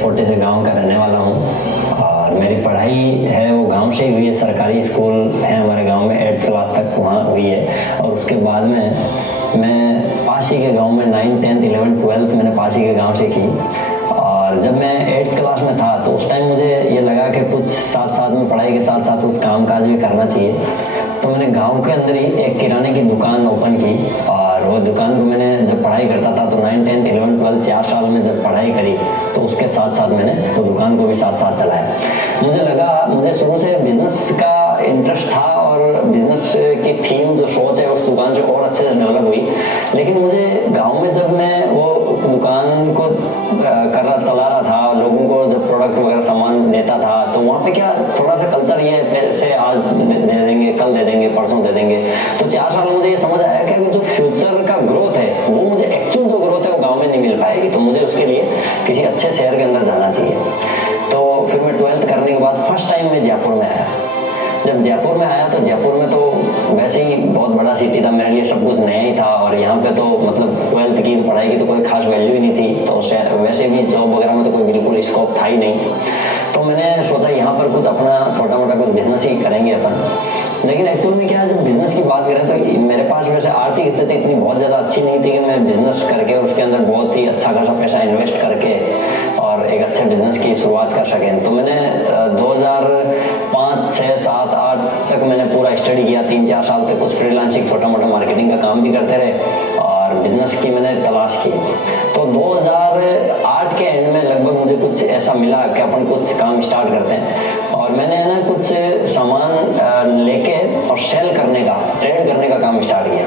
छोटे से गांव का रहने वाला हूं और मेरी पढ़ाई है वो गांव से ही हुई है। सरकारी स्कूल है हमारे गांव में, 8th क्लास तक वहाँ हुई है। और उसके बाद में मैं पास ही के गांव में 9th 10th 11th 12th मैंने पास ही के गांव से की। और जब मैं 8th क्लास में था तो उस टाइम मुझे ये लगा कि कुछ साथ साथ में पढ़ाई के साथ साथ कुछ काम काज भी करना चाहिए। तो मैंने गांव के अंदर ही एक किराने की दुकान ओपन की और वो दुकान को मैंने जब पढ़ाई करता था तो 9th 10th 11th 12th 4 साल में जब पढ़ाई करी तो उसके साथ साथ मैंने वो दुकान को भी साथ साथ चलाया। मुझे लगा, मुझे शुरू से बिजनेस का इंटरेस्ट था और बिजनेस की थीम जो सोच है उस दुकान से और अच्छे से डेवलप हुई। लेकिन मुझे गाँव में जब मैं वो दुकान को चला रहा था, लोगों को जब प्रोडक्ट वगैरह सामान देता था तो वहाँ पे क्या थोड़ा सा कल्चर ये पैसे आज दे देंगे, कल दे देंगे, परसों दे देंगे। तो 4 साल में मुझे ये समझ आया कि जो फ्यूचर का ग्रोथ है वो मुझे एक्चुअल जो ग्रोथ है वो गाँव में नहीं मिल पाएगी, तो मुझे उसके लिए किसी अच्छे शहर के अंदर जाना चाहिए। तो फिर मैं 12th करने के बाद फर्स्ट टाइम मैं जयपुर में आया। जब जयपुर में आया तो जयपुर में तो वैसे ही बहुत बड़ा सिटी था, मेरे लिए सब कुछ नया ही था और यहाँ पे तो मतलब 12th की पढ़ाई की तो कोई खास वैल्यू ही नहीं थी। तो वैसे भी जॉब वगैरह में तो कोई बिल्कुल स्कोप था ही नहीं। तो मैंने सोचा यहाँ पर कुछ अपना छोटा मोटा कुछ बिजनेस ही करेंगे अपन। लेकिन एक्चुअल में क्या है, जब बिजनेस की बात करें तो मेरे पास वैसे आर्थिक स्थिति इतनी बहुत ज़्यादा अच्छी नहीं थी कि मैं बिजनेस करके उसके अंदर बहुत ही अच्छा खासा पैसा इन्वेस्ट करके और एक अच्छे बिजनेस की शुरुआत कर सकें। तो मैंने 2005 6 7 8 तक मैंने पूरा स्टडी किया। 3-4 साल तक कुछ फ्रीलांसिंग छोटा मोटा मार्केटिंग का काम भी करते रहे और बिजनेस की मैंने तलाश की। तो 2008 के एंड में लगभग मुझे कुछ ऐसा मिला कि अपन कुछ काम स्टार्ट करते हैं और मैंने ना कुछ सामान लेके और सेल करने का, ट्रेड करने का काम स्टार्ट किया।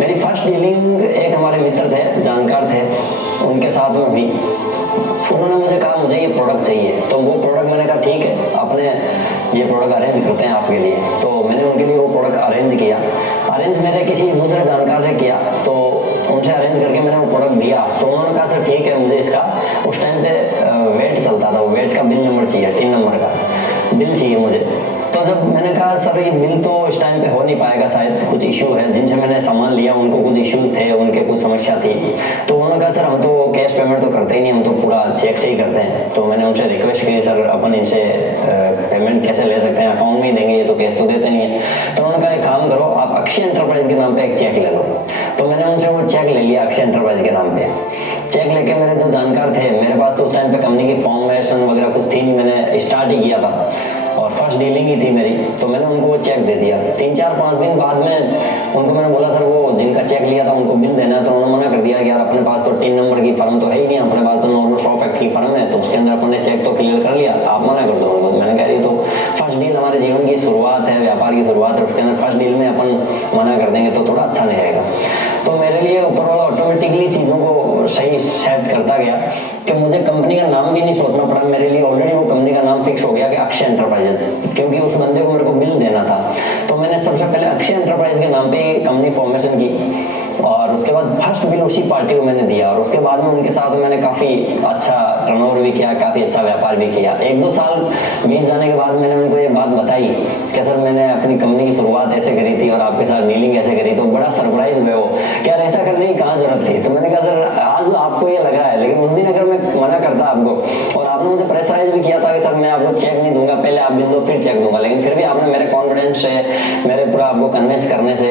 मेरी फर्स्ट डीलिंग एक हमारे मित्र थे, जानकार थे, उनके साथ में हुई। उन्होंने मुझे कहा मुझे ये प्रोडक्ट चाहिए, तो वो प्रोडक्ट मैंने कहा ठीक है, आपने ये प्रोडक्ट अरेंज करते हैं आपके लिए। तो मैंने उनके लिए वो प्रोडक्ट अरेंज किया। अरेंज मैंने किसी दूसरे जानकार से किया, तो उनसे अरेंज करके मैंने वो प्रोडक्ट दिया। तो उन्होंने कहा सर ठीक है, मुझे इसका उस टाइम पे वेट चलता था, वो वेट का बिल नंबर चाहिए, 3 नंबर का बिल चाहिए मुझे। तो जब मैंने कहा सर ये बिल तो इस टाइम पे हो नहीं पाएगा, शायद कुछ इशू है, जिनसे मैंने सामान लिया उनको कुछ इश्यूज थे, उनके कुछ समस्या थी। तो उन्होंने कहा सर हम तो कैश पेमेंट तो करते ही नहीं, हम तो पूरा चेक से ही करते हैं। तो मैंने उनसे रिक्वेस्ट की सर अपन इनसे पेमेंट कैसे ले सकते हैं, अकाउंट में ही देंगे, ये तो कैश तो देते नहीं है। तो उन्होंने कहा एक काम करो, आप अक्षय एंटरप्राइज के नाम पे एक चेक ले लो। तो मैंने उनसे वो चेक ले लिया अक्षय एंटरप्राइज के नाम पे। चेक लेके मेरे जो जानकार थे, मेरे पास तो उस टाइम पे कंपनी की फॉर्मेशन वगैरह कुछ थी नहीं, मैंने स्टार्ट ही किया था और फर्स्ट डीलिंग ही थी मेरी। तो मैंने उनको वो चेक दे दिया। 3-4-5 दिन बाद में उनको मैंने बोला सर वो जिनका चेक लिया था उनको बिल देना है। तो उन्होंने मना कर दिया कि यार अपने पास तो 3 नंबर की फर्म तो है ही नहीं, अपने पास तो नॉर्मल शॉप एक्ट की फर्म है, तो उसके अंदर अपने चेक तो क्लियर कर लिया, आप मना कर दो उनको। मैंने कहा रही तो फर्स्ट डील हमारे जीवन की शुरुआत है, व्यापार की शुरुआत है, उसके अंदर फर्स्ट डील में अपन मना कर देंगे तो थोड़ा अच्छा नहीं रहेगा। तो मेरे लिए ऊपर वाला ऑटोमेटिकली चीज़ों को सही सेट करता गया कि मुझे कंपनी का नाम भी नहीं सोचना पड़ा। मेरे लिए ऑलरेडी वो कंपनी का नाम फिक्स हो गया कि अक्षय एंटरप्राइजेज, क्योंकि उस बंदे को मेरे को बिल देना था। तो मैंने सबसे पहले अक्षय एंटरप्राइज के नाम पे कंपनी फॉर्मेशन की और उसके बाद फर्स्ट बिल उसी पार्टी को मैंने दिया और उसके बाद में उनके साथ मैंने काफ़ी अच्छा टर्नओवर भी किया, काफ़ी अच्छा व्यापार भी किया। 1-2 साल बीत जाने के बाद मैंने उनको ये बात बताई कि सर मैंने अपनी कंपनी की शुरुआत ऐसे करी थी और आपके साथ डीलिंग ऐसे करी। तो बड़ा सरप्राइज हुए वो, क्या ऐसा करने की कहाँ जरूरत थी। तो मैंने कहा सर आज आपको ये लग रहा है, लेकिन उस दिन अगर मैं मना करता आपको और आपने मुझे प्रेशराइज भी किया था कि सर मैं आपको चेक नहीं दूंगा, पहले आप बिल दो फिर चेक दूंगा, लेकिन फिर भी आपने मेरे कॉन्फिडेंस से, मेरे पूरा आपको कन्विंस करने से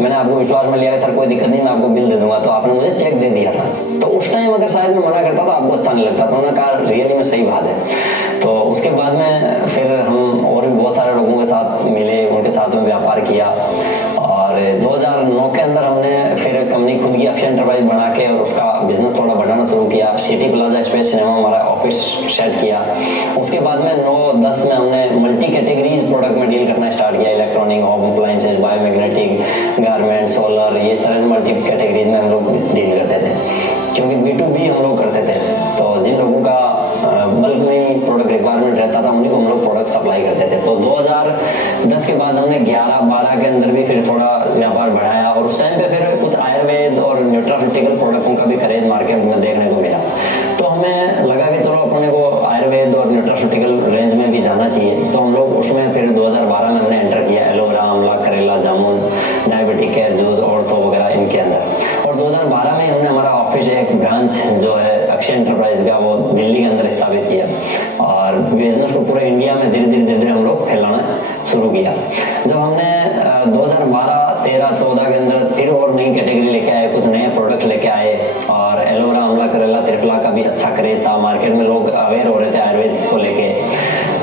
मैंने आपको विश्वास में लिया कि सर कोई दिक्कत नहीं, मैं आपको बिल दे दूंगा, तो आपने मुझे चेक दे दिया था। तो उस टाइम अगर शायद मैं मना करता तो आपको अच्छा नहीं लगता। तो उन्होंने कहा रियली में सही बात है। तो उसके बाद में फिर हम और भी बहुत सारे लोगों के साथ मिले, उनके साथ में व्यापार किया और 2009 के अंदर हमने फिर कंपनी खुद की अक्षय एंटरप्राइज बना के और उसका बिजनेस थोड़ा बढ़ाना शुरू किया। सिटी प्लाजा स्पेस सिनेमा हमारा ऑफिस सेट किया। उसके बाद में 9-10 में हमने मल्टी कैटेगरीज प्रोडक्ट में डील करना स्टार्ट किया, electronic, home appliances, biomagnetic, garment, solar, ये इस तरह से मल्टी कैटेगरीज में हम लोग डील करते थे, क्योंकि B2B हम लोग करते थे। तो जिन लोगों का बल्क में प्रोडक्ट रिक्वायरमेंट रहता था उन्हीं को हम लोग प्रोडक्ट सप्लाई करते थे। तो 2010 के बाद हमने 11-12 के अंदर भी फिर थोड़ा व्यापार बढ़ाया और उस टाइम पे फिर कुछ आयुर्वेद और न्यूट्रास्यूटिकल प्रोडक्टों का भी खरीद मार्केट में देखने को मिला। तो हमें लगा कि चलो अपने को आयुर्वेद और न्यूट्रास्यूटिकल रेंज में भी जाना चाहिए। तो हम लोग उसमें फिर 2012 में हमने एंटर किया, एलोवेरा, आंवला, करेला, जामुन, डायबिटिक केयर जूस, ऑर्थो वगैरह इनके अंदर। और 2012 में हमने हमारा ऑफिस एक ब्रांच जो है अक्षय एंटरप्राइज का वो दिल्ली के अंदर साबित किया और बिजनेस को पूरे इंडिया में धीरे धीरे हम लोग फैलाना शुरू किया। जब हमने 2012, 13, 14 के अंदर फिर और नई कैटेगरी लेके आए, कुछ नए प्रोडक्ट लेके आए और एलोवेरा, आंवला, करेला, त्रिफला का भी अच्छा क्रेज था, मार्केट में लोग अवेयर हो रहे थे आयुर्वेद को लेके।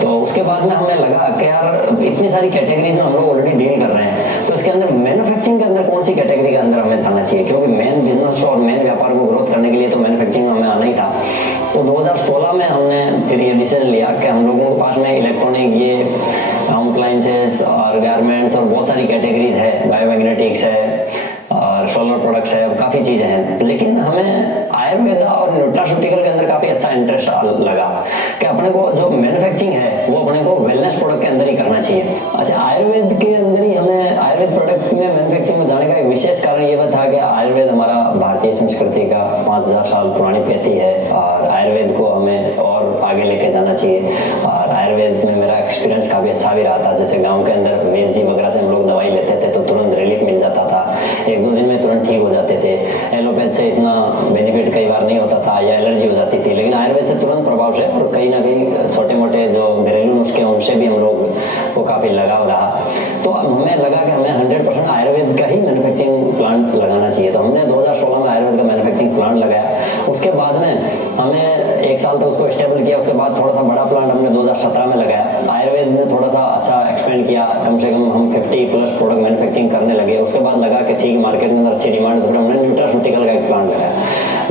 तो उसके बाद में हमें लगा कि यार इतनी सारी कैटेगरीज में हम लोग ऑलरेडी डील कर रहे हैं, तो इसके अंदर मैन्युफैक्चरिंग के अंदर कौन सी कैटेगरी के अंदर हमें जाना चाहिए, क्योंकि मेन बिजनेस और मेन व्यापार को ग्रोथ करने के लिए तो मैन्युफैक्चरिंग में हमें आना ही था। तो 2016 में हमने फिर ये डिसीजन लिया कि हम लोगों के पास में इलेक्ट्रॉनिक, ये होम अप्लायंसेस और गारमेंट्स और बहुत सारी कैटेगरीज है, बायोमैग्नेटिक्स है और सोलर प्रोडक्ट्स है, काफ़ी चीज़ें हैं, लेकिन हमें आयुर्वेद और न्यूट्रास्यूटिकल के अंदर काफ़ी अच्छा इंटरेस्ट लगा कि अपने को जो मैन्युफैक्चरिंग है वो अपने को वेलनेस प्रोडक्ट के अंदर ही करना चाहिए। अच्छा, आयुर्वेद के अंदर ही हमें आयुर्वेद प्रोडक्ट में मैन्युफैक्चरिंग में जाने का एक विशेष कारण ये था कि आयुर्वेद हमारा भारतीय संस्कृति का 5000 साल पुरानी पेथी है और आयुर्वेद को हमें और आगे लेके जाना चाहिए। और आयुर्वेद में मेरा एक्सपीरियंस काफ़ी अच्छा भी रहा था, जैसे गाँव के अंदर वैद्य जी वगैरह से हम लोग दवाई लेते थे तो तुरंत रिलीफ मिल जाता था, 1-2 दिन में तुरंत ठीक हो जाते थे। एलोपैथ से इतना बेनिफिट कई बार नहीं होता था या एलर्जी हो जाती थी, लेकिन आयुर्वेद से तुरंत प्रभाव से और कहीं ना कहीं छोटे मोटे जो घरेलू नुस्खे उनसे भी हम लोग को काफ़ी लगाव रहा। तो हमें लगा कि हमें 100% आयुर्वेद का ही मैन्युफैक्चरिंग प्लांट लगाना चाहिए। तो हमने 2016 में आयुर्वेद का मैन्युफैक्चरिंग प्लांट लगाया। उसके बाद में हमें 1 साल तक उसको स्टेबल किया। उसके बाद थोड़ा सा बड़ा प्लांट हमने 2017 में लगाया। आयुर्वेद में थोड़ा सा अच्छा एक्सपेंड किया, कम से कम हम 50+ प्रोडक्ट मैन्युफैक्चरिंग करने लगे। उसके बाद लगा कि ठीक मार्केट में अच्छी डिमांड, तो फिर हमने न्यूट्रास्यूटिकल का एक प्लांट लगाया।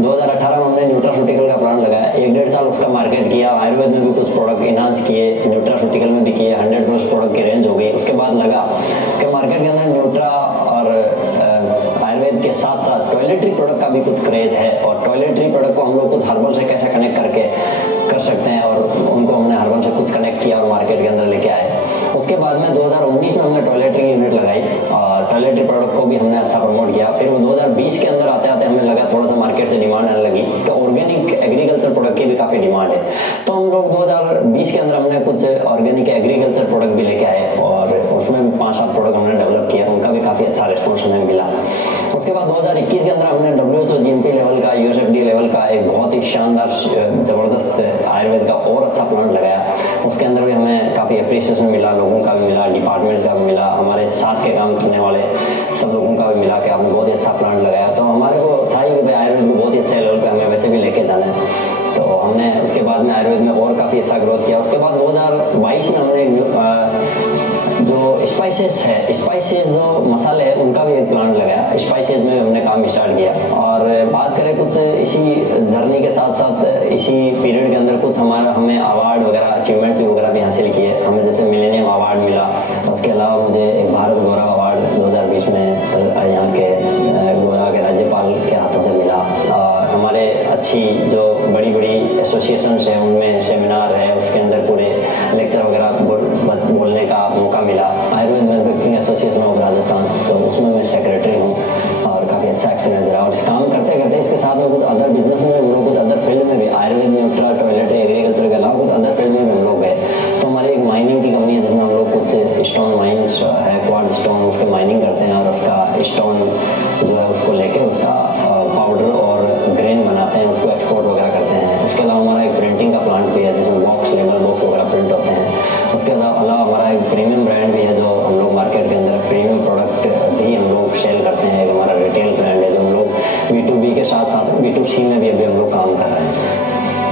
2018 में हमने न्यूट्रास्यूटिकल का प्लांट लगाया। 1-1.5 साल उसका मार्केट किया, आयुर्वेद में भी कुछ प्रोडक्ट इन्हांस किए, न्यूट्रास्यूटिकल में भी किए, 100+ प्रोडक्ट की रेंज हो गई। उसके बाद लगा कि मार्केट के अंदर न्यूट्रा और आयुर्वेद के साथ साथ टॉयलेटरी प्रोडक्ट का भी कुछ क्रेज है और टॉयलेटरी प्रोडक्ट को हम लोग कुछ हर्बल से कैसे कनेक्ट करके कर सकते हैं और उनको हमने हर्बल से कुछ कनेक्ट किया और मार्केट के अंदर लेके आए। उसके बाद में 2019 में हमने टॉयलेटरी यूनिट लगाई और टॉयलेटरी प्रोडक्ट को भी हमने अच्छा प्रमोट किया। फिर वो 2020 के अंदर आते आते हमें लगा थोड़ा सा मार्केट से डिमांड आने लगी कि ऑर्गेनिक एग्रीकल्चर प्रोडक्ट की भी काफ़ी डिमांड है। तो हम लोग 2020 के अंदर हमने कुछ ऑर्गेनिक एग्रीकल्चर प्रोडक्ट भी लेके आए और उसमें भी 5-7 प्रोडक्ट हमने डेवलप किया, उनका भी काफ़ी अच्छा रिस्पॉन्स हमें मिला। उसके बाद 2021 के अंदर हमने WHO GMP लेवल का, USFDA लेवल का एक बहुत ही शानदार ज़बरदस्त आयुर्वेद का और अच्छा प्लांट लगाया। उसके अंदर भी हमें काफ़ी अप्रिसिएशन मिला, लोगों का भी मिला, डिपार्टमेंट का भी मिला, हमारे साथ के काम करने वाले सब लोगों का भी मिला कि आपने बहुत ही अच्छा प्लांट लगाया। तो हमारे को था ही कि भाई आयुर्वेद को बहुत ही अच्छे लेवल पे हमें वैसे भी लेके जाना है। तो हमने उसके बाद में आयुर्वेद में और काफ़ी अच्छा ग्रोथ किया। उसके बाद 2022 में हमने जो स्पाइसेस है, स्पाइसेस जो मसाले हैं उनका भी एक प्लांट लगाया। स्पाइसेस में हमने काम स्टार्ट किया और बात करें कुछ इसी जर्नी के साथ साथ इसी पीरियड के अंदर कुछ हमें अवार्ड वगैरह, अचीवमेंट वगैरह भी हासिल किए। हमें जैसे मिलेनियम अवार्ड मिला। उसके अलावा मुझे एक भारत गौरव अवार्ड 2020 में यहाँ के गोवा के राज्यपाल के हाथों से मिला। और हमारे अच्छी जो बड़ी बड़ी एसोसिएशंस हैं उनमें सेमिनार है, उसके अंदर पूरे लेक्चर वगैरह बोलने का मौका मिला। Ayurveda manufacturing association of Rajasthan, तो उसमें मैं सेक्रेटरी हूँ और काफ़ी अच्छा एक्सपीरियंस रहा। और इस काम करते करते इसके साथ में कुछ अदर बिजनेस में हम लोग कुछ अदर फील्ड में भी, आयुर्वेद, न्यूट्रा, टॉयलेटरी, एग्रीकल्चर के अलावा कुछ अदर फील्ड में भी हम लोग गए। तो हमारी एक माइनिंग की कंपनी है जिसमें हम लोग कुछ स्टोन माइंस है, क्वार्ट्ज स्टोन, उसके माइनिंग करते हैं और उसका स्टोन जो है उसको लेके उसका पाउडर और ग्रेन बनाते हैं, उसको एक्सपोर्ट वगैरह करते हैं। उसके अलावा हमारा एक प्रिंटिंग का प्लांट भी है जिसमें बॉक्स, लेबल बॉक्स वगैरह प्रिंट होते हैं। उसके अलावा हमारा एक प्रीमियम ब्रांड भी है जो हम लोग मार्केट के अंदर प्रीमियम प्रोडक्ट भी हम लोग सेल करते हैं। एक हमारा रिटेल ब्रांड है जो हम लोग B2B के साथ साथ B2C में भी अभी हम लोग काम कर रहे हैं।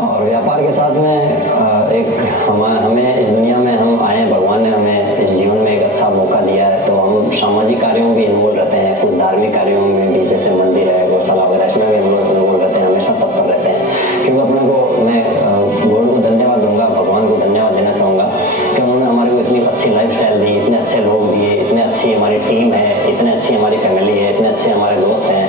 और व्यापार के साथ में एक हमें इस दुनिया में हम आए, भगवान ने हमें इस जीवन में एक अच्छा मौका दिया है, तो हम सामाजिक कार्यों में भी इन्वॉल्व रहते हैं। कुछ धार्मिक कार्यों में भी, जैसे मंदिर है, गौशाला वगैरह, इसमें भी हम लोग इन्वॉल्व रहते हैं, हमेशा तत्पर रहते हैं। क्योंकि अपने को मैं गॉड को धन्यवाद दूंगा, भगवान को धन्यवाद देना चाहूँगा कि उन्होंने हमारे को इतनी अच्छी लाइफस्टाइल दी, इतने अच्छे लोग दिए, इतने अच्छी हमारी टीम है, इतने अच्छी हमारी फैमिली है, इतने अच्छे हमारे दोस्त हैं।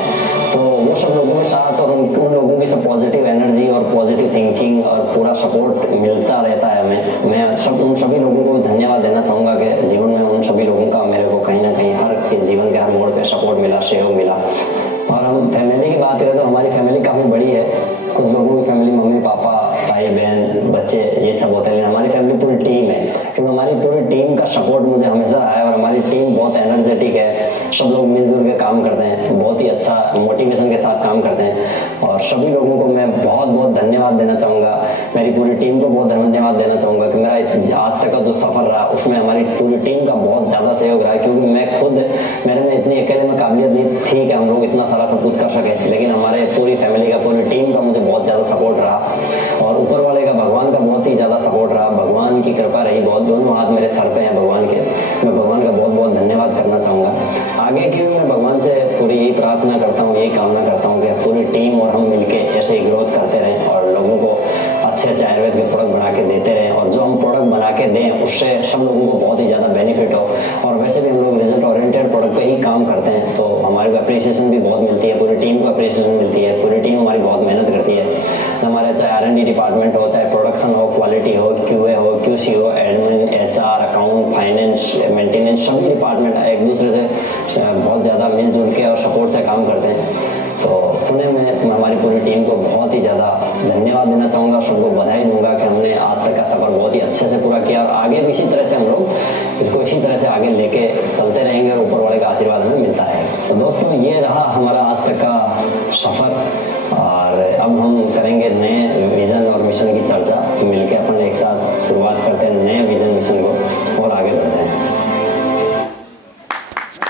तो वो सब लोगों के साथ और उन लोगों की सब पॉजिटिव एनर्जी और पॉजिटिव थिंकिंग और पूरा सपोर्ट मिलता रहता है हमें। मैं उन सभी लोगों को धन्यवाद देना चाहूँगा कि जीवन में उन सभी लोगों का मेरे को कहीं ना कहीं हर जीवन के हर मोड़ पे सपोर्ट मिला, सहयोग मिला। और हम फैमिली की बात करें तो हमारी फैमिली काफ़ी बड़ी है। कुछ लोगों की फैमिली मम्मी पापा, भाई बहन, बच्चे, ये सब होते हैं। हमारी फैमिली पूरी टीम है। क्योंकि हमारी पूरी टीम का सपोर्ट मुझे हमेशा रहा है और हमारी टीम बहुत एनर्जेटिक है, सब लोग मिलजुल के काम करते हैं, बहुत ही अच्छा मोटिवेशन के साथ काम करते हैं और सभी लोगों को मैं बहुत बहुत धन्यवाद देना चाहूँगा, मेरी पूरी टीम को बहुत धन्यवाद देना चाहूँगा कि मेरा आज तक का जो सफ़र रहा उसमें हमारी पूरी टीम का बहुत ज़्यादा सहयोग रहा है, क्योंकि मैं खुद मेरे में इतनी अकेले में काबिलियत नहीं थी कि हम लोग इतना सारा सब कुछ कर सके, लेकिन हमारे पूरी फैमिली का पूरी टीम का मुझे बहुत ज़्यादा सपोर्ट रहा और ऊपर वाले का भगवान का बहुत ही ज़्यादा सपोर्ट रहा, भगवान की कृपा रही बहुत, दोनों हाथ मेरे सर पे हैं भगवान के, मैं भगवान का बहुत बहुत धन्यवाद करना चाहूँगा। आगे की भी मैं भगवान से पूरी यही प्रार्थना करता हूँ, यही कामना करता हूँ कि पूरी टीम और हम मिलके ऐसे ही ग्रोथ करते रहें और लोगों को अच्छे अच्छे आयुर्वेद के प्रोडक्ट बना के देते रहें और जो हम प्रोडक्ट बना के दें उससे सब लोगों को बहुत ही ज़्यादा बेनिफिट हो। और वैसे भी हम लोग रिजल्ट ओरिएंटेड प्रोडक्ट पे ही काम करते हैं तो हमारे को अप्रिसिएशन भी बहुत मिलती है, पूरी टीम को अप्रिसिएशन मिलती है, पूरी टीम हमारी बहुत मेहनत करती है। हमारे चाहे R&D डिपार्टमेंट हो, चाहे प्रोडक्शन हो, क्वालिटी हो, QA हो, QC हो, admin, HR, account, finance, maintenance, सभी डिपार्टमेंट एक दूसरे से बहुत ज़्यादा मिलजुल के और सपोर्ट से काम करते हैं। तो पुणे में हमारी पूरी टीम को बहुत ही ज़्यादा धन्यवाद देना चाहूँगा, सबको बधाई दूंगा कि हमने आज तक का सफ़र बहुत ही अच्छे से पूरा किया और आगे भी इसी तरह से हम लोग इसको इसी तरह से आगे लेके चलते रहेंगे और ऊपर वाले का आशीर्वाद हमें मिलता है। तो दोस्तों ये रहा हमारा आज तक का सफ़र और अब हम करेंगे नए विज़न और मिशन की चर्चा, मिलकर अपन एक साथ शुरुआत